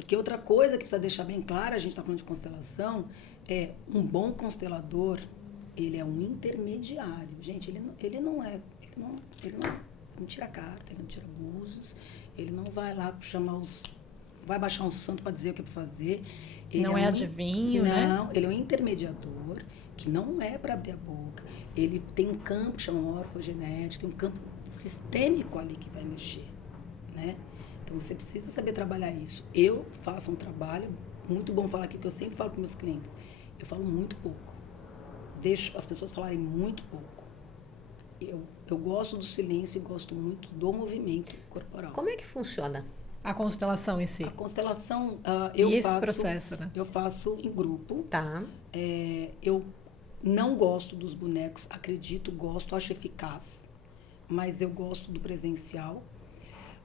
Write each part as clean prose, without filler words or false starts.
Porque outra coisa que precisa deixar bem clara, a gente está falando de constelação, é um bom constelador, ele é um intermediário. Gente, ele não tira carta, ele não tira búzios, ele não vai lá vai baixar um santo para dizer o que é para fazer. Ele não é adivinho, né? Não, ele é um intermediador que não é para abrir a boca. Ele tem um campo que chama morfogenético, tem um campo sistêmico ali que vai mexer, né? Então, você precisa saber trabalhar isso. Eu faço um trabalho, muito bom falar aqui, porque eu sempre falo com meus clientes, eu falo muito pouco. Deixo as pessoas falarem muito pouco. Eu gosto do silêncio e gosto muito do movimento corporal. Como é que funciona? A constelação em si. A constelação, processo, né? Eu faço em grupo. Tá. Eu não gosto dos bonecos, gosto, acho eficaz, mas eu gosto do presencial.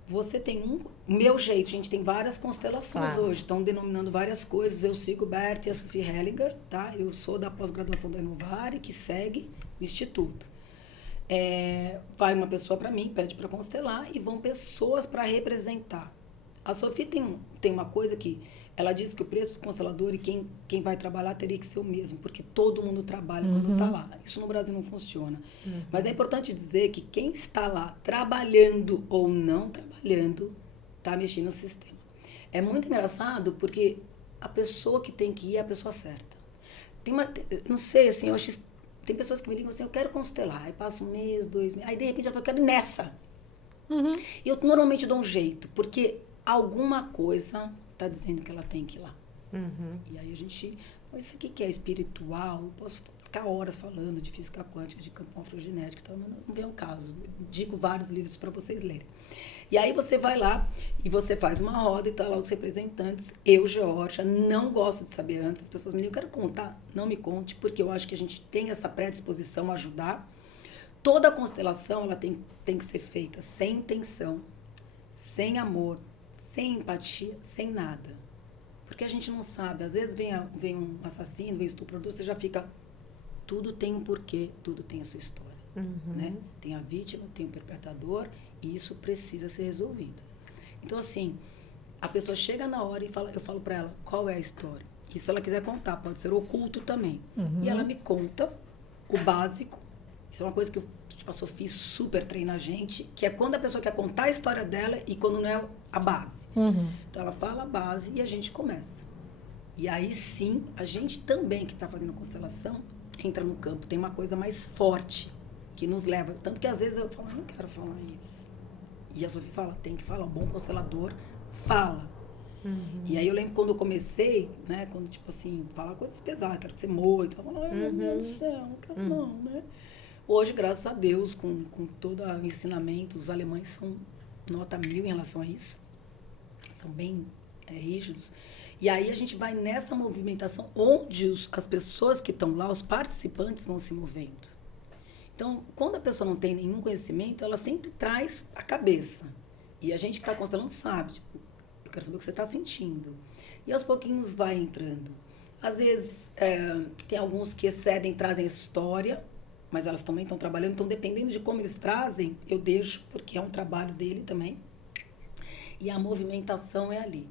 Você tem meu jeito, a gente tem várias constelações hoje, estão denominando várias coisas. Eu sigo o Bert e a Sophie Hellinger, tá? Eu sou da pós-graduação da Inovare, que segue o Instituto. Vai uma pessoa para mim, pede para constelar, e vão pessoas para representar. A Sophie tem uma coisa que ela diz que o preço do constelador e quem vai trabalhar teria que ser o mesmo, porque todo mundo trabalha quando está lá. Isso no Brasil não funciona. Mas é importante dizer que quem está lá trabalhando ou não trabalhando está mexendo no sistema. É muito engraçado porque a pessoa que tem que ir é a pessoa certa. Não sei, assim, eu acho. Tem pessoas que me ligam assim, eu quero constelar. Aí passa 1 mês, 2 meses. Aí, de repente, ela fala, eu quero ir nessa. E eu normalmente dou um jeito, porque alguma coisa está dizendo que ela tem que ir lá. E aí a gente... Isso aqui que é espiritual, eu posso ficar horas falando de física quântica, de campo morfogenético, então não vem ao caso. Eu digo vários livros para vocês lerem. E aí você vai lá e você faz uma roda e tá lá os representantes. Eu, Georgia, não gosto de saber antes. As pessoas me dizem, eu quero contar. Não me conte, porque eu acho que a gente tem essa predisposição a ajudar. Toda a constelação, ela tem que ser feita sem intenção, sem amor, sem empatia, sem nada. Porque a gente não sabe. Às vezes vem um assassino, vem um estuprador, você já fica... Tudo tem um porquê, tudo tem a sua história. Né? Tem a vítima, tem o perpetrador, e isso precisa ser resolvido. Então, assim, a pessoa chega na hora e eu falo para ela qual é a história. E se ela quiser contar, pode ser oculto também. E ela me conta o básico. Isso é uma coisa que a Sophie super treina a gente, que é quando a pessoa quer contar a história dela e quando não é a base. Então, ela fala a base e a gente começa. E aí, sim, a gente também, que está fazendo a constelação, entra no campo. Tem uma coisa mais forte que nos leva. Tanto que, às vezes, eu falo, não quero falar isso. E a Sophie fala, tem que falar. O bom constelador fala. E aí, eu lembro quando eu comecei, né, quando, tipo assim, falar coisas pesadas, quero que você morra. Então, eu falo, ai, meu Deus do céu, não quero não, né? Hoje, graças a Deus, com todo o ensinamento, os alemães são nota 1000 em relação a isso. São bem rígidos. E aí a gente vai nessa movimentação onde as pessoas que estão lá, os participantes, vão se movendo. Então, quando a pessoa não tem nenhum conhecimento, ela sempre traz a cabeça. E a gente que está constelando sabe, tipo, eu quero saber o que você está sentindo. E aos pouquinhos vai entrando. Às vezes, tem alguns que excedem, trazem história, mas elas também estão trabalhando. Então, dependendo de como eles trazem, eu deixo, porque é um trabalho dele também. E a movimentação é ali.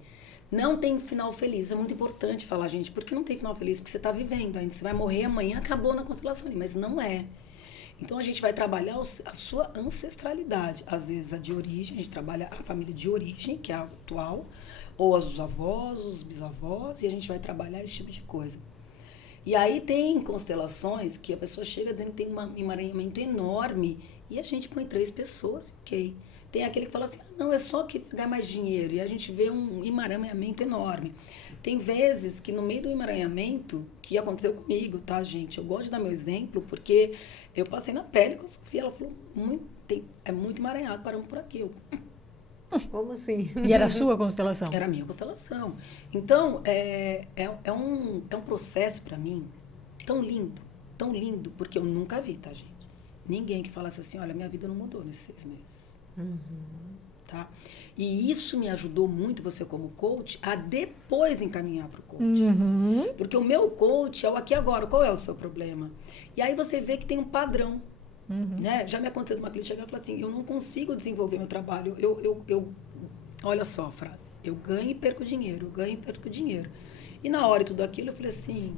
Não tem final feliz. Isso é muito importante falar, gente. Por que não tem final feliz? Porque você está vivendo ainda. Você vai morrer amanhã, acabou na constelação ali. Mas não é. Então, a gente vai trabalhar a sua ancestralidade. Às vezes, a de origem. A gente trabalha a família de origem, que é a atual. Ou as dos avós, os bisavós. E a gente vai trabalhar esse tipo de coisa. E aí tem constelações que a pessoa chega dizendo que tem um emaranhamento enorme e a gente põe 3 pessoas, ok. Tem aquele que fala assim, não, é só que ganhar mais dinheiro, e a gente vê um emaranhamento enorme. Tem vezes que no meio do emaranhamento, que aconteceu comigo, tá, gente? Eu gosto de dar meu exemplo, porque eu passei na pele com a Sophie, ela falou, é muito emaranhado, paramos por aqui. Como assim? E era a sua constelação? Era a minha constelação. Então, é um processo para mim tão lindo, porque eu nunca vi, tá, gente? Ninguém que falasse assim, olha, minha vida não mudou nesses 6 meses. Tá? E isso me ajudou muito, você como coach, a depois encaminhar para o coach. Porque o meu coach é o aqui e agora, qual é o seu problema? E aí você vê que tem um padrão. Né? Já me aconteceu de uma cliente chegar e falar assim, eu não consigo desenvolver meu trabalho. Olha só a frase. Eu ganho e perco dinheiro, eu ganho e perco dinheiro. E na hora de tudo aquilo, eu falei assim,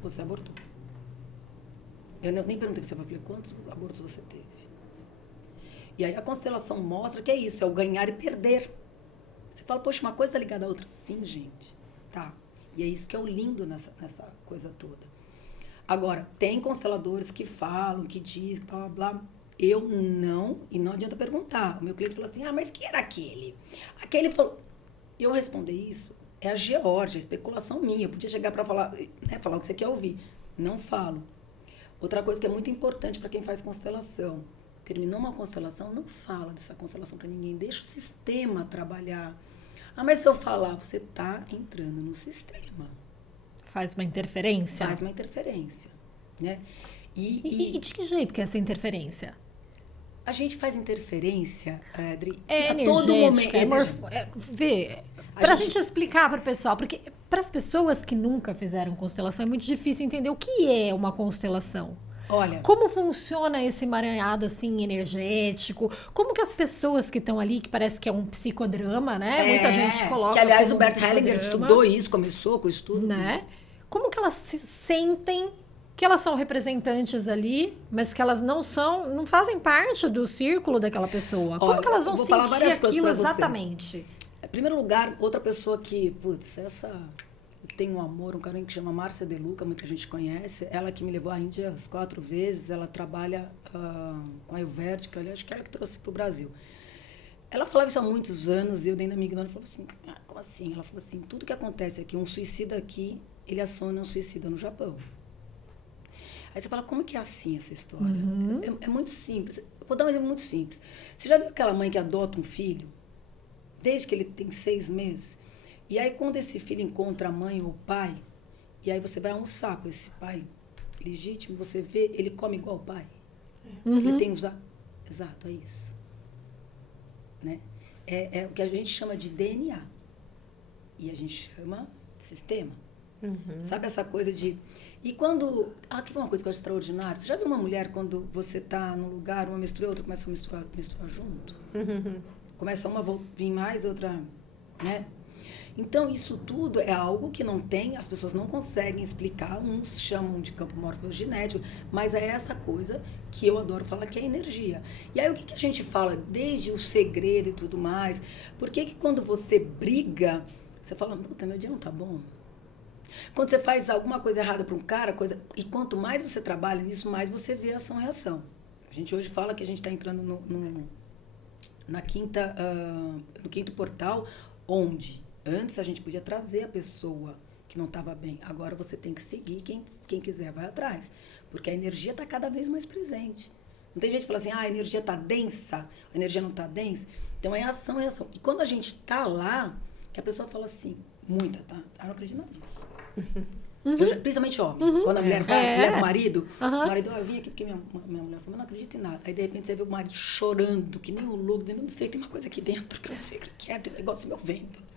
você abortou. Eu nem perguntei para você, eu falei, quantos abortos você teve? E aí a constelação mostra que é isso, é o ganhar e perder. Você fala, poxa, uma coisa está ligada à outra. Sim, gente. Tá. E é isso que é o lindo nessa coisa toda. Agora, tem consteladores que falam, que dizem, blá, blá, blá. Eu não, e não adianta perguntar. O meu cliente falou assim, mas quem era aquele? Aquele falou... Eu responder isso, é a Geórgia, a especulação minha. Eu podia chegar para falar, né, falar o que você quer ouvir. Não falo. Outra coisa que é muito importante para quem faz constelação. Terminou uma constelação, não fala dessa constelação para ninguém. Deixa o sistema trabalhar. Mas se eu falar, você está entrando no sistema. Faz uma interferência. Faz uma interferência, né? E de que jeito que é essa interferência? A gente faz interferência, Adri, a todo momento. Para a gente explicar para o pessoal, porque para as pessoas que nunca fizeram constelação, é muito difícil entender o que é uma constelação. Olha, como funciona esse emaranhado assim energético? Como que as pessoas que estão ali, que parece que é um psicodrama, né? Muita gente coloca. Que aliás o Bert Hellinger estudou isso, começou com o estudo, né? Como que elas se sentem que elas são representantes ali, mas que elas não fazem parte do círculo daquela pessoa? Como Olha, que elas vão sentir aquilo exatamente? Em primeiro lugar, outra pessoa que, eu tenho um amor, um carinho que chama Márcia De Luca, muita gente conhece. Ela que me levou à Índia as 4 vezes, ela trabalha com a Ayurvédica, acho que ela que trouxe para o Brasil. Ela falava isso há muitos anos, e eu dentro da minha ignorância falava assim, como assim? Ela falou assim, tudo que acontece aqui, um suicida aqui, ele aciona um suicida no Japão. Aí você fala, como que é assim essa história? Uhum. É muito simples. Eu vou dar um exemplo muito simples. Você já viu aquela mãe que adota um filho, desde que ele tem 6 meses? E aí, quando esse filho encontra a mãe ou o pai, e aí você vai almoçar com esse pai legítimo, você vê, ele come igual o pai. Uhum. Ele tem os... Exato, é isso. Né? É o que a gente chama de DNA. E a gente chama de sistema. Uhum. Sabe essa coisa de... E quando... aqui foi uma coisa que eu acho extraordinária. Você já viu uma mulher, quando você está num lugar, uma menstrua, outra começa a menstruar junto? Uhum. Começa uma a vir mais, outra... né? Então, isso tudo é algo que não tem, as pessoas não conseguem explicar, uns chamam de campo morfogenético, mas é essa coisa que eu adoro falar, que é energia. E aí, o que a gente fala, desde o segredo e tudo mais, por que quando você briga, você fala, puta, meu dia não tá bom? Quando você faz alguma coisa errada para um cara, e quanto mais você trabalha nisso, mais você vê ação-reação. A gente hoje fala que a gente está entrando no quinto portal, onde... Antes a gente podia trazer a pessoa que não estava bem. Agora você tem que seguir, quem quiser vai atrás. Porque a energia está cada vez mais presente. Não tem gente que fala assim, a energia está densa, a energia não está densa. Então é ação, é ação. E quando a gente está lá, que a pessoa fala assim, muita, tá? Eu não acredito nada disso. Uhum. Principalmente homem. Quando a mulher vai, leva o marido, o marido, eu vim aqui porque minha mulher falou, eu não acredito em nada. Aí, de repente, você vê o marido chorando, que nem um louco, dizendo, não sei, tem uma coisa aqui dentro que eu não sei o que é, tem um negócio me vendo.